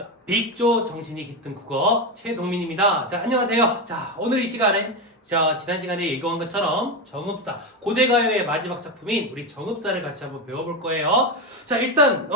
자, 빅조 정신이 깃든 국어 최동민입니다. 자, 안녕하세요. 자, 오늘 이 시간엔 지난 시간에 얘기한 것처럼 정읍사, 고대가요의 마지막 작품인 우리 정읍사를 같이 한번 배워볼 거예요. 자, 일단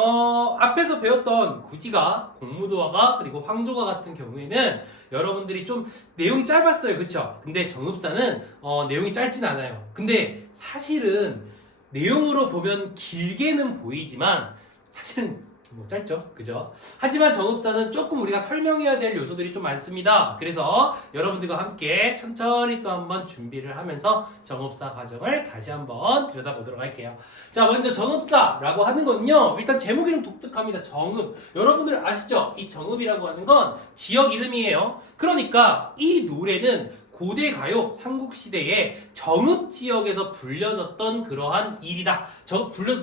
앞에서 배웠던 구지가, 공무도화가, 그리고 황조가 같은 경우에는 여러분들이 좀 내용이 짧았어요. 그쵸? 근데 정읍사는 내용이 짧진 않아요. 근데 사실은 내용으로 보면 길게는 보이지만 사실은 뭐 짧죠? 그죠? 하지만 정읍사는 조금 우리가 설명해야 될 요소들이 좀 많습니다. 그래서 여러분들과 함께 천천히 또 한번 준비를 하면서 정읍사 과정을 다시 한번 들여다보도록 할게요. 자, 먼저 정읍사라고 하는 건요, 일단 제목이 좀 독특합니다. 정읍. 여러분들 아시죠? 이 정읍이라고 하는 건 지역 이름이에요. 그러니까 이 노래는 고대 가요 삼국시대에 정읍 지역에서 불려졌던 그러한 일이다.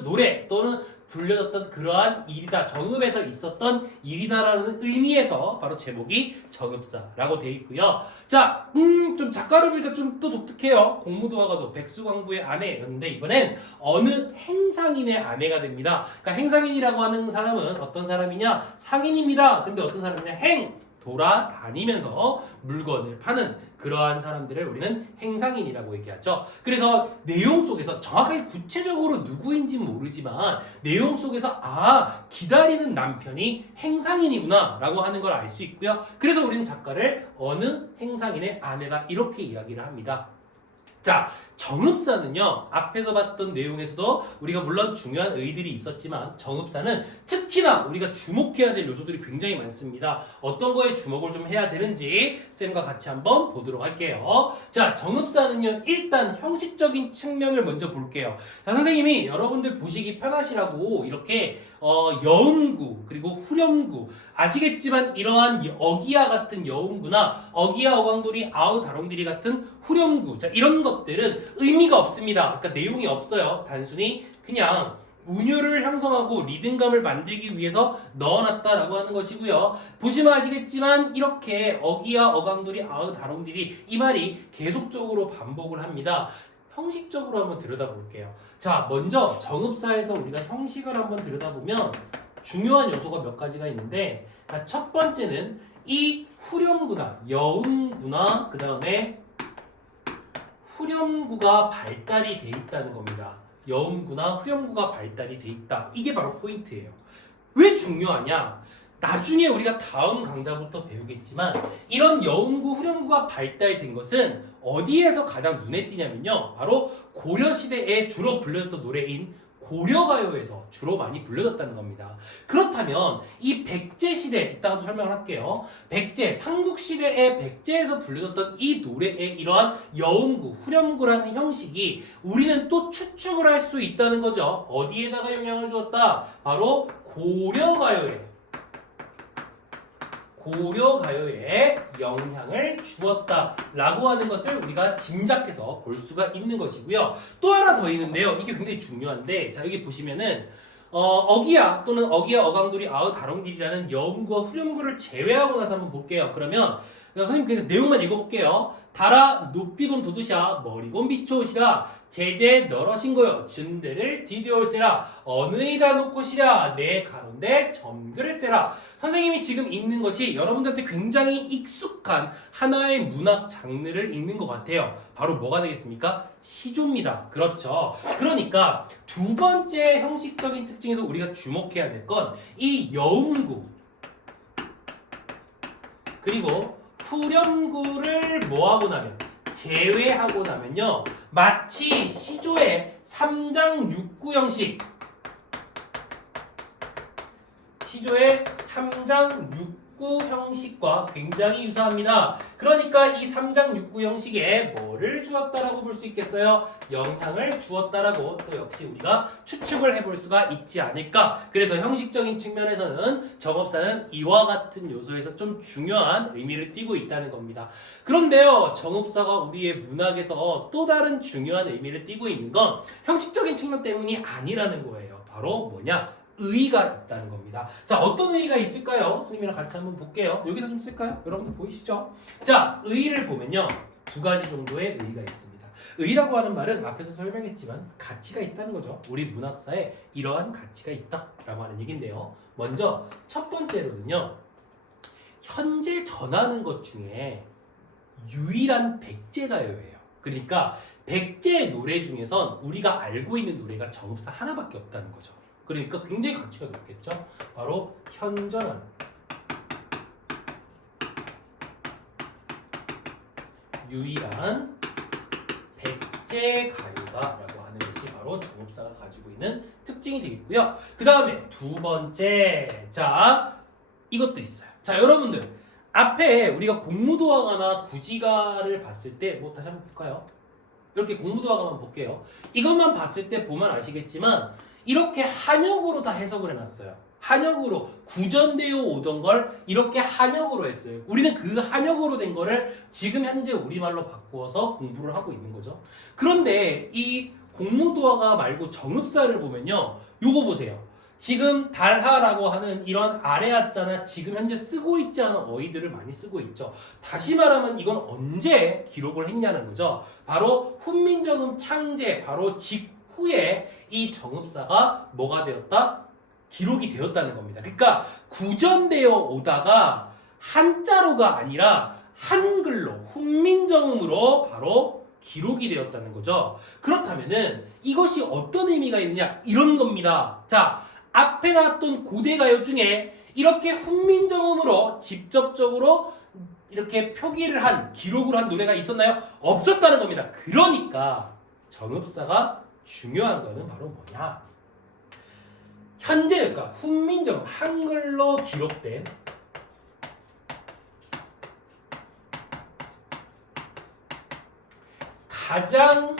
노래 또는 불려졌던 그러한 일이다. 정읍에서 있었던 일이다라는 의미에서 바로 제목이 정읍사라고 되어 있고요. 자, 좀 작가를 보니까 좀 또 독특해요. 공무도화가도 백수광부의 아내였는데 이번엔 어느 행상인의 아내가 됩니다. 그러니까 행상인이라고 하는 사람은 어떤 사람이냐? 상인입니다. 근데 어떤 사람이냐? 돌아다니면서 물건을 파는 그러한 사람들을 우리는 행상인이라고 얘기하죠. 그래서 내용 속에서 정확하게 구체적으로 누구인지 모르지만 내용 속에서 기다리는 남편이 행상인이구나 라고 하는 걸 알 수 있고요. 그래서 우리는 작가를 어느 행상인의 아내다 이렇게 이야기를 합니다. 자, 정읍사는요, 앞에서 봤던 내용에서도 우리가 물론 중요한 의의들이 있었지만 정읍사는 특히나 우리가 주목해야 될 요소들이 굉장히 많습니다. 어떤 거에 주목을 좀 해야 되는지 쌤과 같이 한번 보도록 할게요. 자, 정읍사는요, 일단 형식적인 측면을 먼저 볼게요. 자, 선생님이 여러분들 보시기 편하시라고 이렇게 여음구 그리고 후렴구 아시겠지만 이러한 어기야 같은 여음구나 어기야 어광돌이 아우 다롱들이 같은 후렴구, 자, 이런 것들은 의미가 없습니다. 그러니까 내용이 없어요. 단순히 그냥 운율을 형성하고 리듬감을 만들기 위해서 넣어놨다라고 하는 것이고요. 보시면 아시겠지만 이렇게 어기야 어광돌이 아우 다롱들이 이 말이 계속적으로 반복을 합니다. 형식적으로 한번 들여다볼게요. 자, 먼저 정읍사에서 우리가 형식을 한번 들여다보면 중요한 요소가 몇 가지가 있는데, 첫 번째는 이 후렴구나 여음구나 그 다음에 후렴구가 발달이 돼 있다는 겁니다. 여음구나 후렴구가 발달이 돼 있다. 이게 바로 포인트예요. 왜 중요하냐? 나중에 우리가 다음 강좌부터 배우겠지만 이런 여음구, 후렴구가 발달된 것은 어디에서 가장 눈에 띄냐면요. 바로 고려시대에 주로 불려졌던 노래인 고려가요에서 주로 많이 불려졌다는 겁니다. 그렇다면 이 백제시대, 이따가도 설명을 할게요. 삼국시대의 백제에서 불려졌던 이 노래의 이러한 여음구, 후렴구라는 형식이 우리는 또 추측을 할 수 있다는 거죠. 어디에다가 영향을 주었다? 바로 고려가요에 영향을 주었다라고 하는 것을 우리가 짐작해서 볼 수가 있는 것이고요. 또 하나 더 있는데요. 이게 굉장히 중요한데, 자, 여기 보시면은 어기야 또는 어기야 어강돌이 아우 다롱딜이라는 여음구와 후렴구를 제외하고 나서 한번 볼게요. 그러면 선생님 그냥 내용만 읽어볼게요. 달아 높이곤 도두샤 머리곤 비초오시라 제제 너러신 거요 증대를 디디올세라 어느이다 놓고시랴 내 가운데 점글을 세라. 선생님이 지금 읽는 것이 여러분들한테 굉장히 익숙한 하나의 문학 장르를 읽는 것 같아요. 바로 뭐가 되겠습니까? 시조입니다. 그렇죠. 그러니까 두 번째 형식적인 특징에서 우리가 주목해야 될 건 이 여음구 그리고 후렴구를 뭐하고 나면 제외하고 나면요, 마치 시조의 3장 6구 형식, 시조의 3장 6구 형식과 굉장히 유사합니다. 그러니까 이 3장 6구 형식에 뭐를 주었다라고 볼 수 있겠어요? 영향을 주었다라고 또 역시 우리가 추측을 해볼 수가 있지 않을까. 그래서 형식적인 측면에서는 정읍사는 이와 같은 요소에서 좀 중요한 의미를 띠고 있다는 겁니다. 그런데요, 정읍사가 우리의 문학에서 또 다른 중요한 의미를 띠고 있는 건 형식적인 측면 때문이 아니라는 거예요. 바로 뭐냐? 의의가 있다는 겁니다. 자, 어떤 의의가 있을까요? 선생님이랑 같이 한번 볼게요. 여기다 좀 쓸까요? 여러분들 보이시죠? 자, 의의를 보면요, 두 가지 정도의 의의가 있습니다. 의의라고 하는 말은 앞에서 설명했지만 가치가 있다는 거죠. 우리 문학사에 이러한 가치가 있다라고 하는 얘기인데요. 먼저 첫 번째로는요, 현재 전하는 것 중에 유일한 백제가요예요. 그러니까 백제 노래 중에선 우리가 알고 있는 노래가 정읍사 하나밖에 없다는 거죠. 그러니까 굉장히 가치가 높겠죠. 바로 현전하는 유일한 백제 가요다라고 하는 것이 바로 정읍사가 가지고 있는 특징이 되겠고요. 그 다음에 두 번째, 자 이것도 있어요. 자 여러분들 앞에 우리가 공무도화가나 구지가를 봤을 때 뭐 다시 한번 볼까요? 이렇게 공무도화가만 볼게요. 이것만 봤을 때 보면 아시겠지만 이렇게 한역으로 다 해석을 해놨어요. 한역으로 구전되어 오던 걸 이렇게 한역으로 했어요. 우리는 그 한역으로 된 거를 지금 현재 우리말로 바꾸어서 공부를 하고 있는 거죠. 그런데 이 공무도화가 말고 정읍사를 보면요. 요거 보세요. 지금 달하라고 하는 이런 아래하자나 지금 현재 쓰고 있지 않은 어휘들을 많이 쓰고 있죠. 다시 말하면 이건 언제 기록을 했냐는 거죠. 바로 훈민정음 창제 바로 직후에 이 정읍사가 뭐가 되었다? 기록이 되었다는 겁니다. 그러니까 구전되어 오다가 한자로가 아니라 한글로 훈민정음으로 바로 기록이 되었다는 거죠. 그렇다면은 이것이 어떤 의미가 있느냐 이런 겁니다. 자, 앞에 나왔던 고대가요 중에 이렇게 훈민정음으로 직접적으로 이렇게 표기를 한 기록을 한 노래가 있었나요? 없었다는 겁니다. 그러니까 정읍사가 중요한 거는 바로 뭐냐? 현재 그러니까 훈민정음 한글로 기록된 가장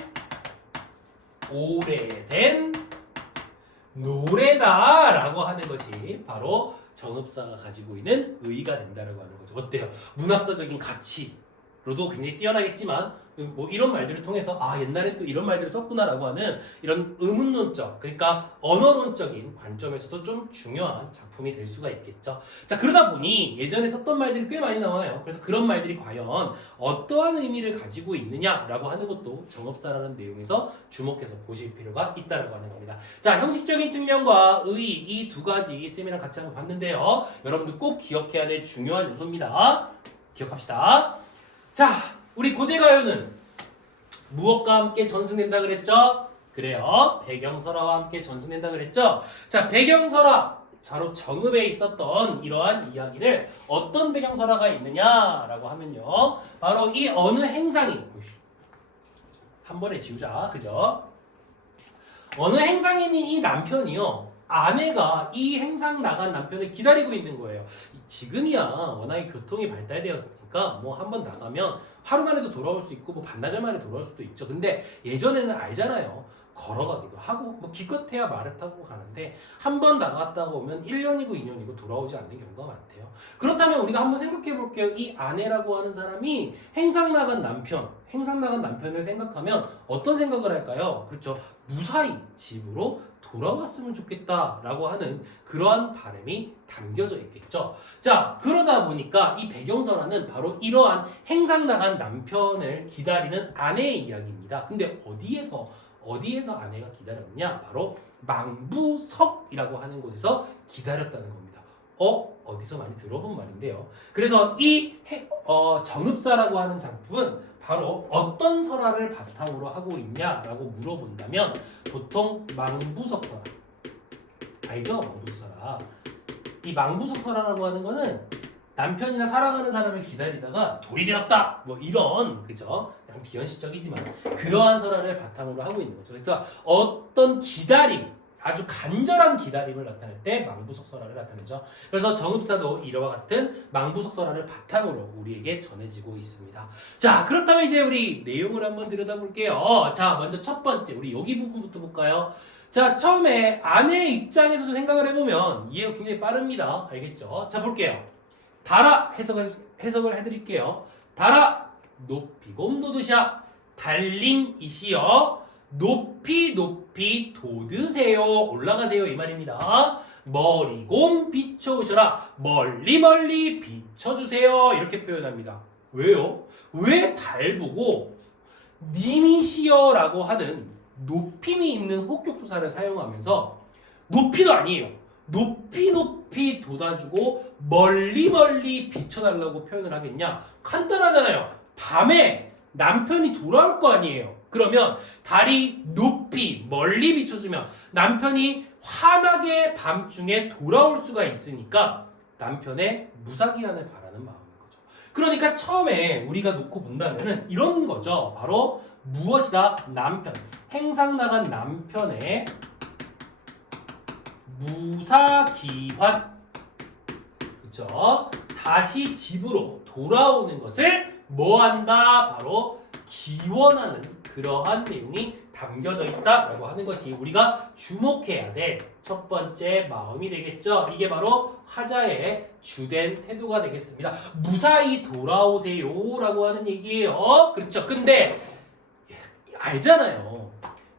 오래된 노래다라고 하는 것이 바로 정읍사가 가지고 있는 의의가 된다라고 하는 거죠. 어때요? 문학사적인 가치로도 굉장히 뛰어나겠지만 뭐 이런 말들을 통해서 아 옛날에 또 이런 말들을 썼구나라고 하는 이런 의문론적 그러니까 언어론적인 관점에서도 좀 중요한 작품이 될 수가 있겠죠. 자 그러다 보니 예전에 썼던 말들이 꽤 많이 나와요. 그래서 그런 말들이 과연 어떠한 의미를 가지고 있느냐라고 하는 것도 정읍사라는 내용에서 주목해서 보실 필요가 있다라고 하는 겁니다. 자 형식적인 측면과 의의 이 두 가지 쌤이랑 같이 한번 봤는데요. 여러분들 꼭 기억해야 될 중요한 요소입니다. 기억합시다. 자 우리 고대가요는 무엇과 함께 전승된다 그랬죠? 그래요. 배경설화와 함께 전승된다 그랬죠? 자, 배경설화. 바로 정읍에 있었던 이러한 이야기를 어떤 배경설화가 있느냐라고 하면요. 바로 이 어느 행상이 한 번에 지우자. 그죠? 어느 행상인이 이 남편이요. 아내가 이 행상 나간 남편을 기다리고 있는 거예요. 지금이야 워낙에 교통이 발달되었으니까 뭐 한 번 나가면 하루 만에도 돌아올 수 있고 뭐 반나절 만에 돌아올 수도 있죠. 근데 예전에는 알잖아요. 걸어가기도 하고 뭐 기껏해야 말을 타고 가는데 한 번 나갔다가 오면 1년이고 2년이고 돌아오지 않는 경우가 많대요. 그렇다면 우리가 한번 생각해 볼게요. 이 아내라고 하는 사람이 행상 나간 남편을 생각하면 어떤 생각을 할까요? 그렇죠. 무사히 집으로 돌아왔으면 좋겠다라고 하는 그러한 바람이 담겨져 있겠죠. 자, 그러다 보니까 이 배경설화는 바로 이러한 행상 나간 남편을 기다리는 아내의 이야기입니다. 근데 어디에서 아내가 기다렸냐? 바로 망부석이라고 하는 곳에서 기다렸다는 겁니다. 어디서 많이 들어본 말인데요. 그래서 이 정읍사라고 하는 작품은 바로 어떤 설화를 바탕으로 하고 있냐라고 물어본다면 보통 망부석설화 알죠? 망부석설화 이 망부석설화라고 하는 거는 남편이나 사랑하는 사람을 기다리다가 돌이 되었다 뭐 이런 그죠? 그냥 비현실적이지만 그러한 설화를 바탕으로 하고 있는 거죠. 그래서 어떤 기다림 아주 간절한 기다림을 나타낼 때 망부석설화를 나타내죠. 그래서 정읍사도 이와 같은 망부석설화를 바탕으로 우리에게 전해지고 있습니다. 자, 그렇다면 이제 우리 내용을 한번 들여다볼게요. 자, 먼저 첫 번째 우리 여기 부분부터 볼까요? 자, 처음에 아내의 입장에서도 생각을 해보면 이해가 굉장히 빠릅니다. 알겠죠? 자, 볼게요. 달아 해석을 해드릴게요. 달아 높이곰 도드샤 달림이시여 높이 돋으세요 올라가세요 이 말입니다. 머리곰 비춰오셔라 멀리 비춰주세요 이렇게 표현합니다. 왜요? 왜 달 보고 님이시여 라고 하는 높임이 있는 혹격조사를 사용하면서 높이도 아니에요. 높이 높이 돋아주고 멀리 멀리 비춰달라고 표현을 하겠냐? 간단하잖아요. 밤에 남편이 돌아올 거 아니에요. 그러면 달이 높이 멀리 비춰주면 남편이 환하게 밤중에 돌아올 수가 있으니까 남편의 무사기한을 바라는 마음인 거죠. 그러니까 처음에 우리가 놓고 본다면은 이런 거죠. 바로 무엇이다? 남편. 행상 나간 남편의 무사기환. 그렇죠? 다시 집으로 돌아오는 것을 뭐한다? 바로 기원하는 그러한 내용이 담겨져 있다라고 하는 것이 우리가 주목해야 될 첫 번째 마음이 되겠죠. 이게 바로 하자의 주된 태도가 되겠습니다. 무사히 돌아오세요라고 하는 얘기예요. 그렇죠. 근데 알잖아요.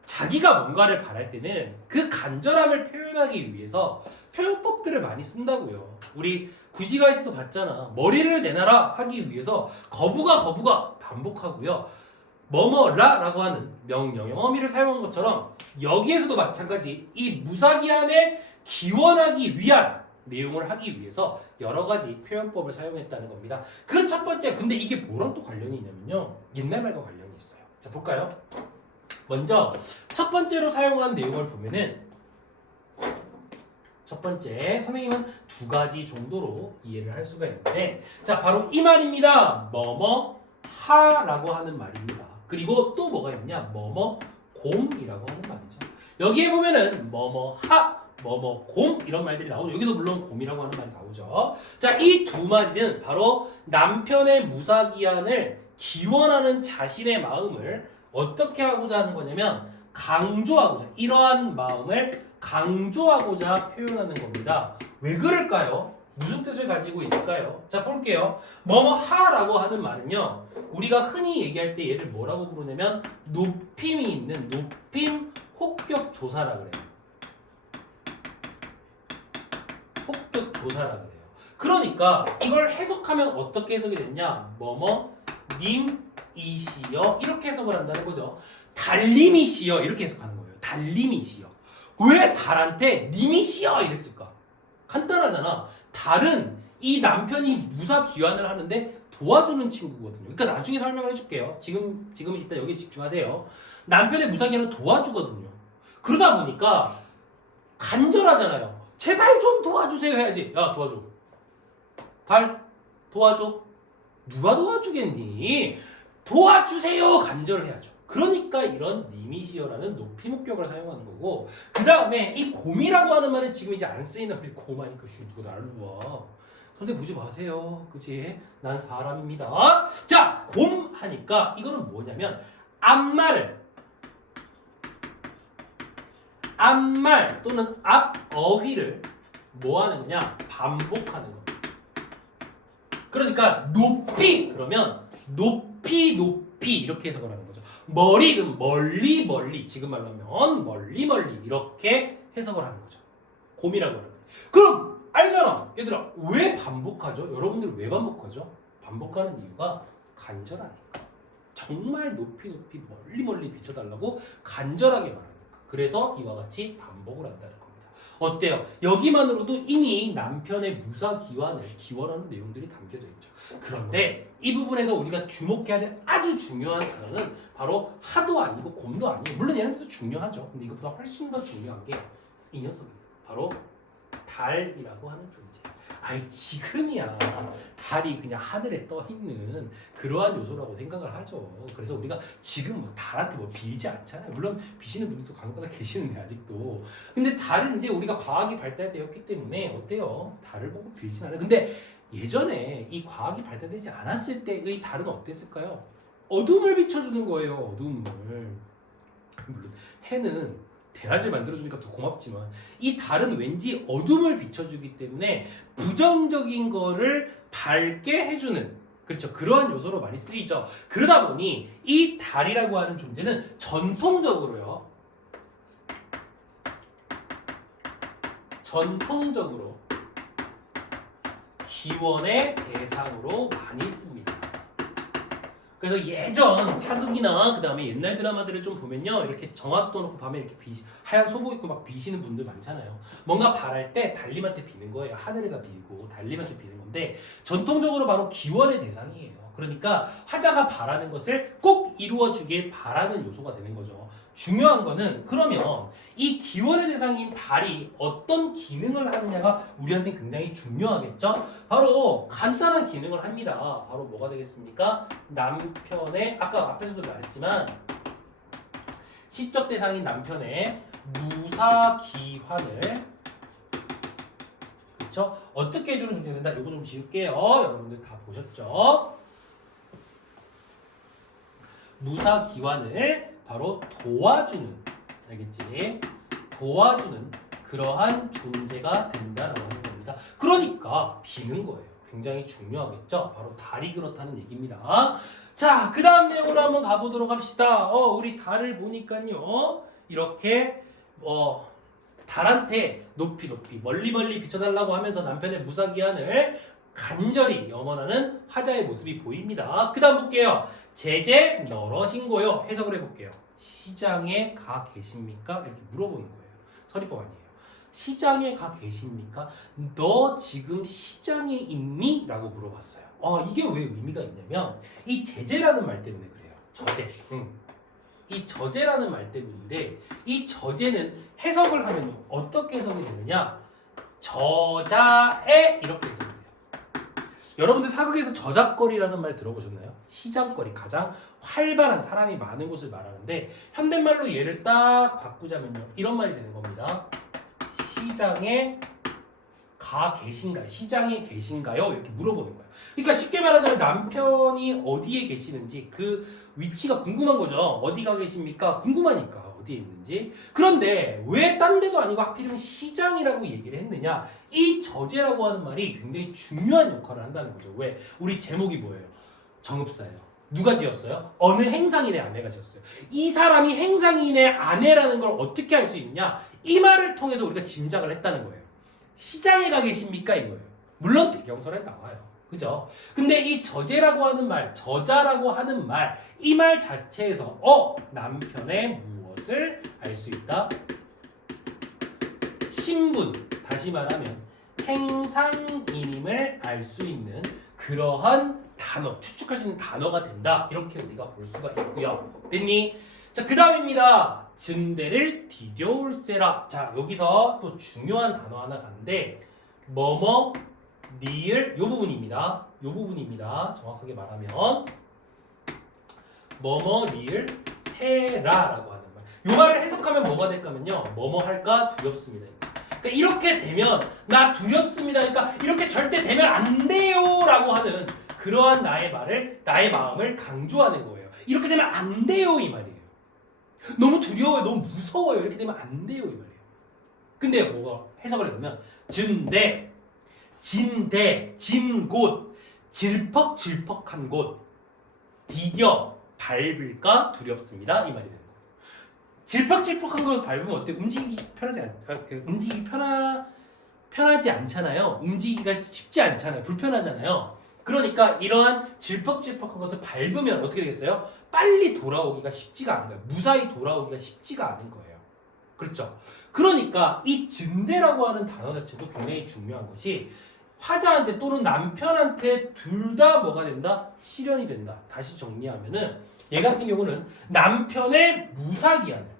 자기가 뭔가를 바랄 때는 그 간절함을 표현하기 위해서 표현법들을 많이 쓴다고요. 우리 구지가에서도 봤잖아. 머리를 내놔라 하기 위해서 거부가 반복하고요. 뭐뭐라라고 하는 명령형 어미를 사용한 것처럼 여기에서도 마찬가지 이 무사기한에 기원하기 위한 내용을 하기 위해서 여러 가지 표현법을 사용했다는 겁니다. 그 첫 번째, 근데 이게 뭐랑 또 관련이 있냐면요. 옛날 말과 관련이 있어요. 자, 볼까요? 먼저 첫 번째로 사용한 내용을 보면은 첫 번째, 선생님은 두 가지 정도로 이해를 할 수가 있는데, 자, 바로 이 말입니다. 뭐뭐 하라고 하는 말입니다. 그리고 또 뭐가 있냐? 뭐뭐 곰이라고 하는 말이죠. 여기에 보면은 뭐뭐 하, 뭐뭐 곰 이런 말들이 나오죠. 여기도 물론 곰이라고 하는 말이 나오죠. 자, 이 두 마디는 바로 남편의 무사기한을 기원하는 자신의 마음을 어떻게 하고자 하는 거냐면 강조하고자, 이러한 마음을 강조하고자 표현하는 겁니다. 왜 그럴까요? 무슨 뜻을 가지고 있을까요? 자, 볼게요. 뭐뭐 하라고 하는 말은요, 우리가 흔히 얘기할 때 얘를 뭐라고 부르냐면 높임이 있는 높임 혹격 조사라 그래요. 혹격 조사라 그래요. 그러니까 이걸 해석하면 어떻게 해석이 됐냐? 뭐뭐 님이시여 이렇게 해석을 한다는 거죠. 달님이시여 이렇게 해석하는 거예요. 달님이시여. 왜 달한테 님이시여 이랬을까? 간단하잖아. 달은 이 남편이 무사 귀환을 하는데 도와주는 친구거든요. 그러니까 나중에 설명을 해줄게요. 지금 일단 여기 집중하세요. 남편의 무사 귀환을 도와주거든요. 그러다 보니까 간절하잖아요. 제발 좀 도와주세요 해야지. 야, 도와줘. 달 도와줘. 누가 도와주겠니? 도와주세요 간절을 해야죠. 그러니까 이런 님이시여라는 높임 목격을 사용하는 거고, 그 다음에 이 곰이라고 하는 말은 지금 이제 안 쓰이는 말이 곰하니까 누가 나를 봐. 선생님 보지 마세요. 그치? 난 사람입니다. 자, 곰 하니까 이거는 뭐냐면 앞말 또는 앞어휘를 뭐 하는 거냐? 반복하는 겁니다. 그러니까 높이 그러면 높이 이렇게 해석을 하는 거죠. 머리는 멀리 지금 말로 하면 멀리 이렇게 해석을 하는 거죠. 곰이라고 하는 거예요. 그럼 알잖아. 얘들아, 왜 반복하죠? 여러분들 왜 반복하죠? 반복하는 이유가 간절하니까. 정말 높이 멀리 비춰달라고 간절하게 말하니까. 그래서 이와 같이 반복을 한다는 겁니다. 어때요? 여기만으로도 이미 남편의 무사기환을 기원하는 내용들이 담겨져 있죠. 그런데 이 부분에서 우리가 주목해야 될 아주 중요한 단어는 바로 하도 아니고 곰도 아니에요. 물론 얘네들도 중요하죠. 근데 이것보다 훨씬 더 중요한 게 이 녀석입니다. 바로 달이라고 하는 존재. 아이, 지금이야 달이 그냥 하늘에 떠 있는 그러한 요소라고 생각을 하죠. 그래서 우리가 지금 뭐 달한테 뭐 빌지 않잖아요. 물론 비시는 분들도 간혹가다 계시는데 아직도. 근데 달은 이제 우리가 과학이 발달되었기 때문에 어때요? 달을 보고 빌진 않아요. 근데 예전에 이 과학이 발달되지 않았을 때의 달은 어땠을까요? 어둠을 비춰주는 거예요. 어둠을. 물론 해는 대낮을 만들어주니까 더 고맙지만 이 달은 왠지 어둠을 비춰주기 때문에 부정적인 거를 밝게 해주는, 그렇죠, 그러한 요소로 많이 쓰이죠. 그러다 보니 이 달이라고 하는 존재는 전통적으로 기원의 대상으로 많이 씁니다. 그래서 예전 사극이나 그 다음에 옛날 드라마들을 좀 보면요, 이렇게 정화수 떠놓고 밤에 이렇게 하얀 소복 입고 막 비시는 분들 많잖아요. 뭔가 바랄 때 달님한테 비는 거예요. 하늘에다 비고 달님한테 비는 건데 전통적으로 바로 기원의 대상이에요. 그러니까 화자가 바라는 것을 꼭 이루어주길 바라는 요소가 되는 거죠. 중요한 거는 그러면 이 기원의 대상인 달이 어떤 기능을 하느냐가 우리한테 굉장히 중요하겠죠. 바로 간단한 기능을 합니다. 바로 뭐가 되겠습니까? 남편의 아까 앞에서도 말했지만 시적 대상인 남편의 무사기환을 그렇죠? 어떻게 해주는 게 된다? 이거 좀 지울게요. 여러분들 다 보셨죠? 무사기환을 바로 도와주는, 알겠지? 도와주는 그러한 존재가 된다라고 하는 겁니다. 그러니까 비는 거예요. 굉장히 중요하겠죠? 바로 달이 그렇다는 얘기입니다. 자, 그 다음 내용으로 한번 가보도록 합시다. 우리 달을 보니까요, 이렇게 달한테 높이 멀리 비춰달라고 하면서 남편의 무사기한을 간절히 염원하는 화자의 모습이 보입니다. 그 다음 볼게요. 제제 너러신고요. 해석을 해볼게요. 시장에 가 계십니까? 이렇게 물어보는 거예요. 서리법 아니에요. 시장에 가 계십니까? 너 지금 시장에 있니? 라고 물어봤어요. 이게 왜 의미가 있냐면 이 제재라는 말 때문에 그래요. 저제. 이 저제라는 말 때문인데 이 저제는 해석을 하면 어떻게 해석이 되느냐? 저자에 이렇게 해석이 돼요. 여러분들 사극에서 저작거리라는 말 들어보셨나요? 시장거리, 가장 활발한 사람이 많은 곳을 말하는데 현대말로 얘를 딱 바꾸자면요, 이런 말이 되는 겁니다. 시장에 가 계신가요? 시장에 계신가요? 이렇게 물어보는 거예요. 그러니까 쉽게 말하자면 남편이 어디에 계시는지 그 위치가 궁금한 거죠. 어디가 계십니까? 궁금하니까 어디에 있는지. 그런데 왜 딴 데도 아니고 하필이면 시장이라고 얘기를 했느냐? 이 저제라고 하는 말이 굉장히 중요한 역할을 한다는 거죠. 왜? 우리 제목이 뭐예요? 정읍사예요. 누가 지었어요? 어느 행상인의 아내가 지었어요. 이 사람이 행상인의 아내라는 걸 어떻게 알 수 있느냐? 이 말을 통해서 우리가 짐작을 했다는 거예요. 시장에 가 계십니까? 이거예요. 물론 배경설에 나와요. 그죠? 근데 이 저제라고 하는 말, 저자라고 하는 말, 이 말 자체에서 남편의 무엇을 알 수 있다? 신분, 다시 말하면 행상인임을 알 수 있는 그러한 단어, 추측할 수 있는 단어가 된다. 이렇게 우리가 볼 수가 있고요. 됐니? 자, 그 다음입니다. 증대를 디뎌올세라. 자, 여기서 또 중요한 단어 하나 가는데 뭐뭐 리을 요 부분입니다. 요 부분입니다. 정확하게 말하면 뭐뭐 리을 세라라고 하는 말. 요 말을 해석하면 뭐가 될까면요, 뭐뭐 할까 두렵습니다. 그러니까 이렇게 되면 나 두렵습니다. 그러니까 이렇게 절대 되면 안 돼요라고 하는 그러한 나의 마음을 강조하는 거예요. 이렇게 되면 안 돼요 이 말이에요. 너무 두려워요, 너무 무서워요. 이렇게 되면 안 돼요 이 말이에요. 근데 뭐가 해석을 해보면 증대, 진대, 진곳, 질퍽질퍽한 곳, 디뎌, 밟을까 두렵습니다 이 말이 되는 거예요. 질퍽질퍽한 곳 밟으면 어때? 움직이기 편하지 않잖아요. 움직이기가 쉽지 않잖아요. 불편하잖아요. 그러니까 이러한 질퍽질퍽한 것을 밟으면 어떻게 되겠어요? 빨리 돌아오기가 쉽지가 않은 거예요. 무사히 돌아오기가 쉽지가 않은 거예요. 그렇죠? 그러니까 이 증대라고 하는 단어 자체도 굉장히 중요한 것이 화자한테 또는 남편한테 둘 다 뭐가 된다? 실현이 된다. 다시 정리하면은 얘 같은 경우는 남편의 무사기한을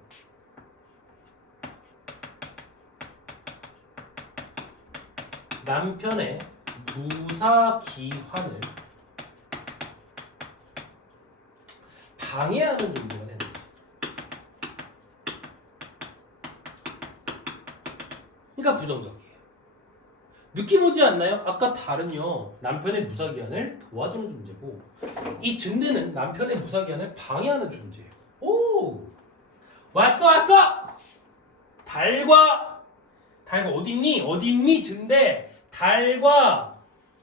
방해하는 존재가 되는 거죠. 그러니까 부정적이에요. 느낌 오지 않나요? 아까 달은요, 남편의 무사기한을 도와주는 존재고 이 증대는 남편의 무사기한을 방해하는 존재예요. 오! 왔어! 달과 어딨니 증대. 달과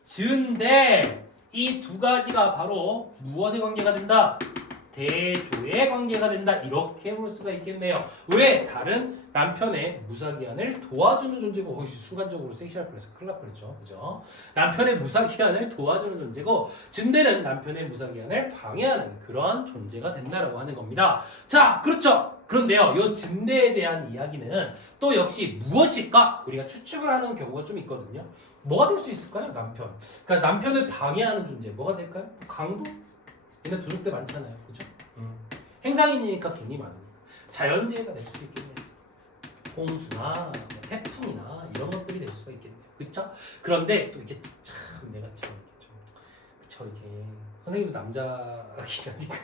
증대 이 두 가지가 바로 무엇의 관계가 된다? 대조의 관계가 된다. 이렇게 볼 수가 있겠네요. 왜? 다른 남편의 무사기한을 도와주는 존재고, 순간적으로 섹시할 뻔해서 큰일 날 뻔했죠. 그죠? 남편의 무사기한을 도와주는 존재고, 증대는 남편의 무사기한을 방해하는 그러한 존재가 된다라고 하는 겁니다. 자, 그렇죠. 그런데요, 이 증대에 대한 이야기는 또 역시 무엇일까? 우리가 추측을 하는 경우가 좀 있거든요. 뭐가 될 수 있을까요? 남편. 그러니까 남편을 방해하는 존재. 뭐가 될까요? 강도? 얘네 도둑대 많잖아요. 그죠? 행상인이니까 돈이 많으니까. 자연재해가 될 수도 있겠네요. 홍수나 뭐 태풍이나 이런 것들이 될 수가 있겠네요. 그쵸? 그런데 또 이게 참 내가 참 그쵸 이게 선생님도 남자이라니까.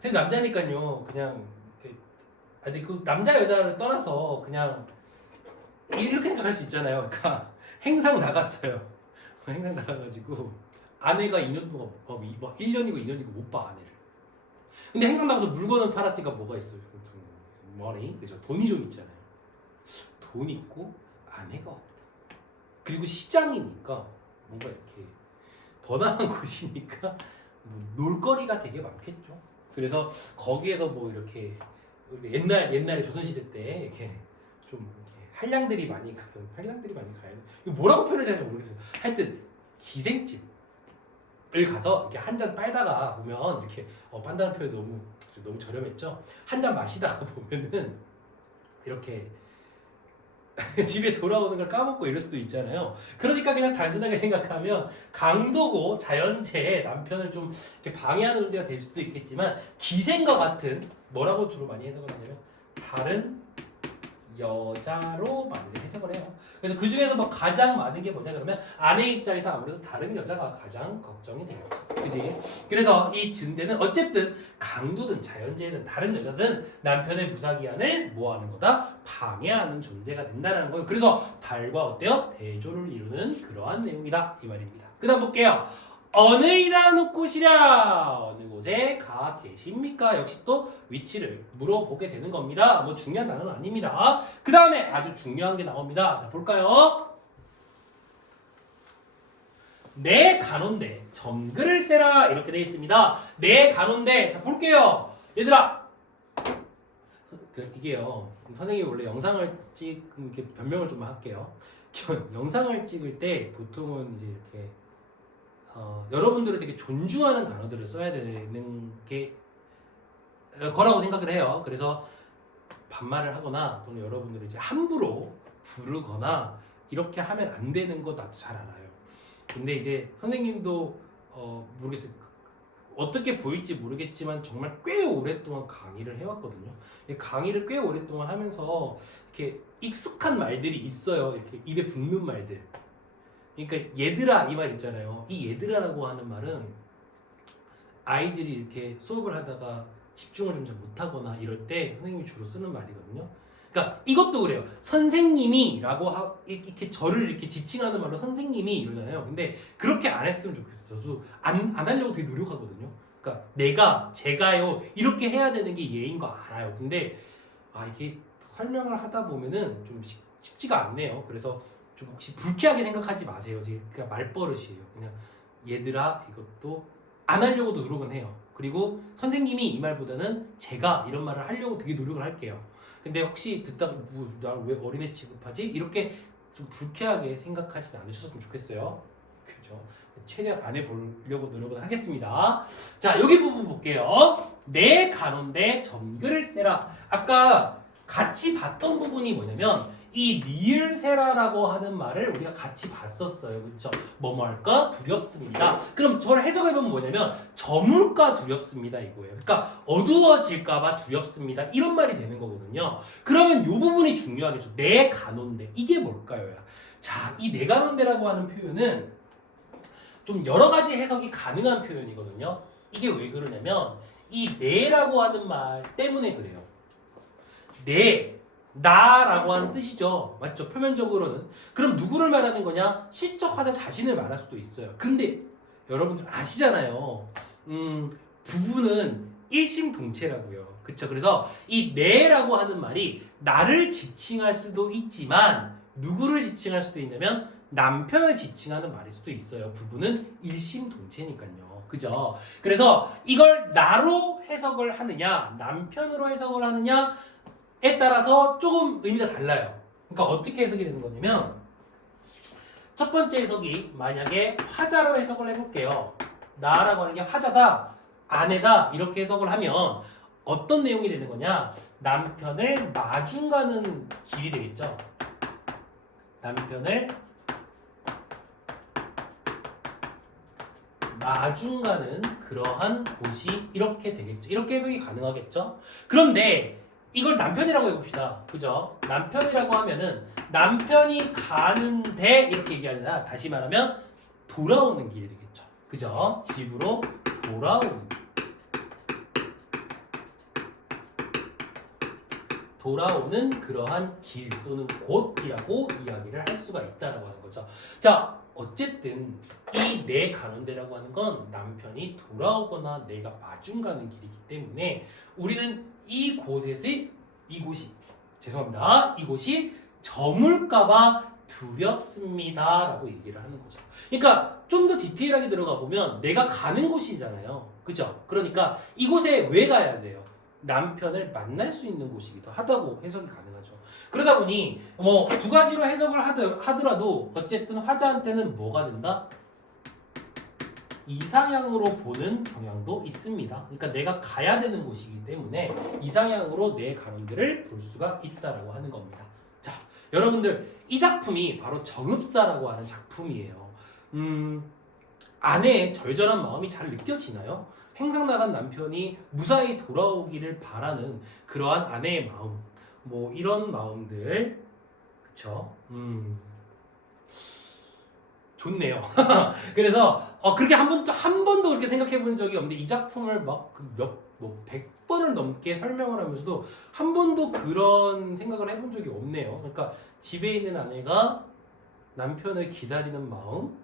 선생님 남자니까요. 그냥 근데 그 남자 여자를 떠나서 그냥 이렇게 생각할 수 있잖아요. 그러니까 행상 나갔어요. 행상 나가가지고 아내가 2년 동안 뭐 1년이고 2년이고 못 봐 아내를. 근데 행상 나가서 물건을 팔았으니까 뭐가 있어요? 머니, 그죠? 돈이 좀 있잖아요. 돈 있고 아내가 없다. 그리고 시장이니까 뭔가 이렇게 더 나은 곳이니까 뭐 놀거리가 되게 많겠죠. 그래서 거기에서 뭐 이렇게 옛날에 조선시대 때 이렇게 좀 이렇게 한량들이 많이 가야 돼. 이거 뭐라고 표현해야 될지 모르겠어요. 하여튼 기생집을 가서 이렇게 한 잔 빨다가 보면 이렇게 빤다는 표현 너무 저렴했죠. 한 잔 마시다가 보면은 이렇게 집에 돌아오는 걸 까먹고 이럴 수도 있잖아요. 그러니까 그냥 단순하게 생각하면 강도고 자연재해 남편을 좀 이렇게 방해하는 문제가 될 수도 있겠지만 기생과 같은 뭐라고 주로 많이 해석을 하냐면 다른 여자로 많이 해석을 해요. 그래서 그 중에서 뭐 가장 많은 게 뭐냐 그러면 아내 입장에서 아무래도 다른 여자가 가장 걱정이 되겠죠. 그지? 그래서 이 증대는 어쨌든 강도든 자연재해든 다른 여자든 남편의 무사기한을 뭐하는 거다? 방해하는 존재가 된다는 거예요. 그래서 달과 어때요? 대조를 이루는 그러한 내용이다 이 말입니다. 그 다음 볼게요. 어느 이라 놓고시랴 어느 곳에 가 계십니까? 역시 또 위치를 물어보게 되는 겁니다. 뭐 중요한 단어는 아닙니다. 그 다음에 아주 중요한 게 나옵니다. 자 볼까요? 내 가논데 점글을 세라 이렇게 되어 있습니다. 내 가논데 자 볼게요. 얘들아 이게요 선생님이 원래 영상을 이렇게 변명을 좀 할게요. 영상을 찍을 때 보통은 이제 이렇게 여러분들을 되게 존중하는 단어들을 써야 되는 게 거라고 생각을 해요. 그래서 반말을 하거나 또는 여러분들을 이제 함부로 부르거나 이렇게 하면 안 되는 거 나도 잘 알아요. 근데 이제 선생님도 모르겠어요. 어떻게 보일지 모르겠지만 정말 꽤 오랫동안 강의를 해왔거든요. 강의를 꽤 오랫동안 하면서 이렇게 익숙한 말들이 있어요. 이렇게 입에 붙는 말들. 그러니까 얘들아 이 말 있잖아요. 이 얘들아라고 하는 말은 아이들이 이렇게 수업을 하다가 집중을 좀 잘 못하거나 이럴 때 선생님이 주로 쓰는 말이거든요. 그러니까 이것도 그래요. 선생님이라고 이렇게 저를 이렇게 지칭하는 말로 선생님이 이러잖아요. 근데 그렇게 안 했으면 좋겠어요. 저도 안 하려고 되게 노력하거든요. 그러니까 내가, 제가요 이렇게 해야 되는 게 예인 거 알아요. 근데 이게 설명을 하다 보면은 좀 쉽지가 않네요. 그래서 좀 혹시 불쾌하게 생각하지 마세요. 그냥 말버릇이에요. 그냥 얘들아 이것도 안 하려고도 노력은 해요. 그리고 선생님이 이 말보다는 제가 이런 말을 하려고 되게 노력을 할게요. 근데 혹시 듣다가 나 왜 어린애 취급하지? 이렇게 좀 불쾌하게 생각하지 않으셨으면 좋겠어요. 그렇죠? 최대한 안 해보려고 노력을 하겠습니다. 자 여기 부분 볼게요. 내 가논데 점글을 세라. 아까 같이 봤던 부분이 뭐냐면 이 니을세라라고 하는 말을 우리가 같이 봤었어요. 그렇죠? 뭐뭐 할까? 두렵습니다. 그럼 저를 해석해보면 뭐냐면 저물까 두렵습니다 이거예요. 그러니까 어두워질까봐 두렵습니다. 이런 말이 되는 거거든요. 그러면 이 부분이 중요하겠죠. 내 가논데 이게 뭘까요? 자, 이 내 가논데라고 하는 표현은 좀 여러 가지 해석이 가능한 표현이거든요. 이게 왜 그러냐면 이 내라고 하는 말 때문에 그래요. 나라고 하는 뜻이죠. 맞죠? 표면적으로는. 그럼 누구를 말하는 거냐? 시적하다 자신을 말할 수도 있어요. 근데 여러분들 아시잖아요. 부부는 일심동체라고요. 그쵸? 그래서 이 내라고 하는 말이 나를 지칭할 수도 있지만 누구를 지칭할 수도 있냐면 남편을 지칭하는 말일 수도 있어요. 부부는 일심동체니까요. 그죠? 그래서 이걸 나로 해석을 하느냐, 남편으로 해석을 하느냐에 따라서 조금 의미가 달라요. 그러니까 어떻게 해석이 되는 거냐면 첫 번째 해석이 만약에 화자로 해석을 해볼게요. 나라고 하는 게 화자다, 아내다 이렇게 해석을 하면 어떤 내용이 되는 거냐? 남편을 마중 가는 길이 되겠죠. 남편을 마중 가는 그러한 곳이 이렇게 되겠죠. 이렇게 해석이 가능하겠죠. 그런데 이걸 남편이라고 해봅시다. 그죠? 남편이라고 하면은 남편이 가는데 이렇게 얘기하잖아. 다시 말하면 돌아오는 길이 되겠죠. 그죠? 집으로 돌아오는 그러한 길 또는 곳이라고 이야기를 할 수가 있다라고 하는 거죠. 자, 어쨌든 이 내 가는데라고 하는 건 남편이 돌아오거나 내가 마중 가는 길이기 때문에 우리는 이곳이 저물까봐 두렵습니다라고 얘기를 하는 거죠. 그러니까 좀 더 디테일하게 들어가 보면 내가 가는 곳이잖아요. 그죠? 그러니까 이곳에 왜 가야 돼요? 남편을 만날 수 있는 곳이기도 하다고 해석이 가능하죠. 그러다 보니 뭐 두 가지로 해석을 하더라도 어쨌든 화자한테는 뭐가 된다? 이상향으로 보는 경향도 있습니다. 그러니까 내가 가야 되는 곳이기 때문에 이상향으로 내 가는 데를 볼 수가 있다라고 하는 겁니다. 자, 여러분들 이 작품이 바로 정읍사라고 하는 작품이에요. 아내의 절절한 마음이 잘 느껴지나요? 행상 나간 남편이 무사히 돌아오기를 바라는 그러한 아내의 마음, 뭐 이런 마음들, 그쵸? 좋네요. 그래서 그렇게 한 번도 그렇게 생각해 본 적이 없는데 이 작품을 막 100번을 넘게 설명을 하면서도 한 번도 그런 생각을 해본 적이 없네요. 그러니까 집에 있는 아내가 남편을 기다리는 마음,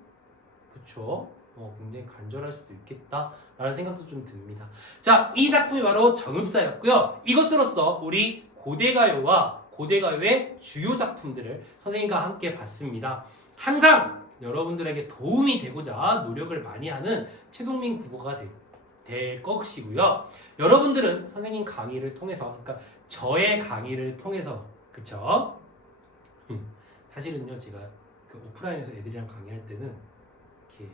그쵸? 굉장히 간절할 수도 있겠다라는 생각도 좀 듭니다. 자, 이 작품이 바로 정읍사였고요. 이것으로써 우리 고대가요와 고대가요의 주요 작품들을 선생님과 함께 봤습니다. 항상 여러분들에게 도움이 되고자 노력을 많이 하는 최동민 국어가 될 것이고요. 여러분들은 선생님 강의를 통해서, 그러니까 저의 강의를 통해서, 그쵸? 사실은요, 제가 그 오프라인에서 애들이랑 강의할 때는 이렇게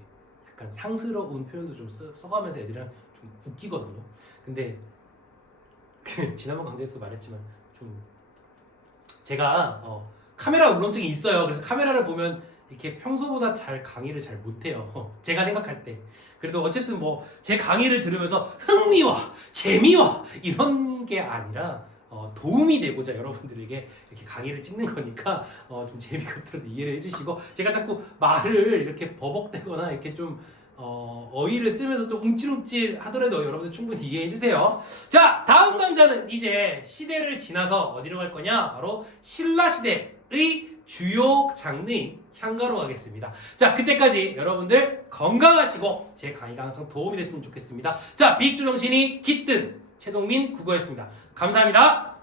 약간 상스러운 표현도 좀 써가면서 애들이랑 좀 웃기거든요. 근데 지난번 강좌에서 말했지만 좀 제가 카메라 울렁증이 있어요. 그래서 카메라를 보면 이렇게 평소보다 강의를 잘 못해요. 제가 생각할 때. 그래도 어쨌든 뭐 제 강의를 들으면서 흥미와 재미와 이런 게 아니라 도움이 되고자 여러분들에게 이렇게 강의를 찍는 거니까 좀 재미가 없더라도 이해를 해주시고, 제가 자꾸 말을 이렇게 버벅대거나 이렇게 좀 어휘를 쓰면서 좀 움찔움찔 하더라도 여러분들 충분히 이해해 주세요. 자, 다음 강좌는 이제 시대를 지나서 어디로 갈 거냐? 바로 신라시대의 주요 장르인 향가로 가겠습니다. 자, 그때까지 여러분들 건강하시고 제 강의가 항상 도움이 됐으면 좋겠습니다. 자, 비익주 정신이 깃든 최동민 국어였습니다. 감사합니다.